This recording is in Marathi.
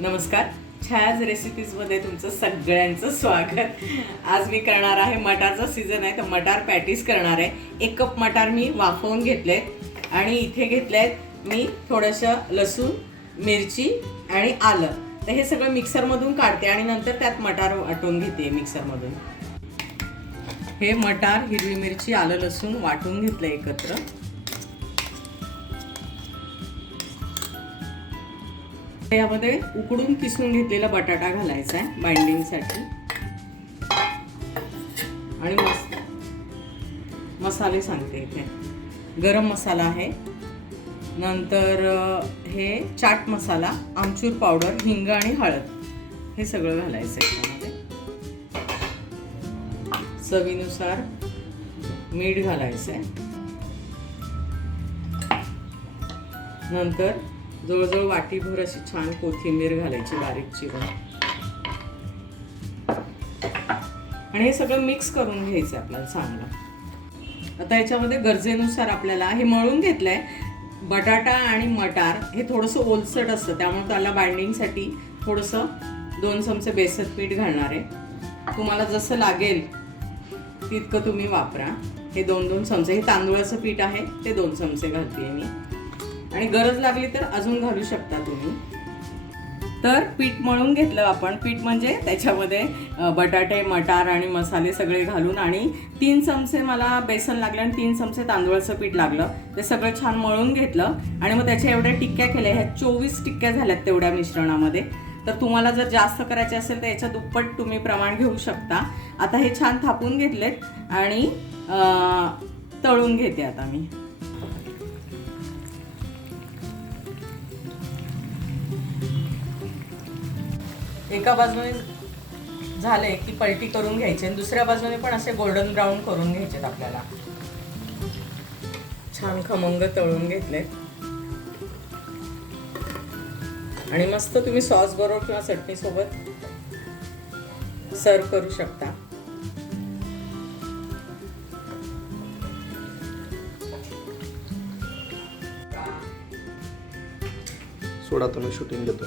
नमस्कार. छायाज रेसिपीजमध्ये तुमचं सगळ्यांचं स्वागत. आज मी करणार आहे मटारचा सीझन आहे तर मटार पॅटीस करणार आहे. एक कप मटार मी वाफवून घेतले आणि इथे घेतले आहेत मी थोडंसं लसूण मिरची आणि आलं. तर हे सगळं मिक्सरमधून काढते आणि नंतर त्यात मटार वाटून घेते मिक्सरमधून. हे मटार हिरवी मिरची आलं लसूण वाटून घेतलं एकत्र. यामध्ये उकडून किसून घेतलेला बटाटा घालायचा आहे बाइंडिंगसाठी. आणि मस मसाले सांगते इथे. गरम मसाला आहे. नंतर हे चाट मसाला आमचूर पावडर हिंग आणि हळद हे सगळं घालायचं आहे याच्यामध्ये चवीनुसार मीठ घालायचं आहे. नंतर जवळजवळ वाटीभर अशी छान कोथिंबीर घालायची बारीक चिरून. आणि हे सगळं मिक्स करून घ्यायचं आहे आपल्याला चांगलं. आता याच्यामध्ये गरजेनुसार आपल्याला हे मळून घेतलंय. बटाटा आणि मटार हे थोडंसं ओलसट असतं त्यामुळे त्याला बाइंडिंगसाठी थोडंसं दोन चमचे बेसन पीठ घालणार आहे. तुम्हाला जसं लागेल तितकं तुम्ही वापरा. हे दोन दोन चमचे हे तांदूळाचं पीठ आहे ते दोन चमचे घालते मी. आणि गरज लागली तर अजून घालू शकता तुम्ही. तर पीठ मळून घेतलं आपण. पीठ म्हणजे त्याच्यामध्ये बटाटे मटार आणि मसाले सगळे घालून आणि तीन चमचे मला बेसन लागलं आणि तीन चमचे तांदूळाचं पीठ लागलं. ते सगळं छान मळून घेतलं आणि मग त्याच्या एवढ्या टिक्क्या केल्या. ह्या चोवीस टिक्क्या झाल्यात तेवढ्या मिश्रणामध्ये. तर तुम्हाला जर जास्त करायचे असेल तर याच्या दुप्पट तुम्ही प्रमाण घेऊ शकता. आता हे छान थापून घेतलेत आणि तळून घेते आता मी. एका बाजूने झाले की पलटी करून घ्यायचे आणि दुसऱ्या बाजूने पण असे गोल्डन ब्राऊन करून घ्यायचे आपल्याला. छान खमंग तळून घेतले आणि मस्त तुम्ही सॉस बरोबर किंवा चटणी सोबत सर्व करू शकता. सोडा तुम्ही शूटिंग घेतो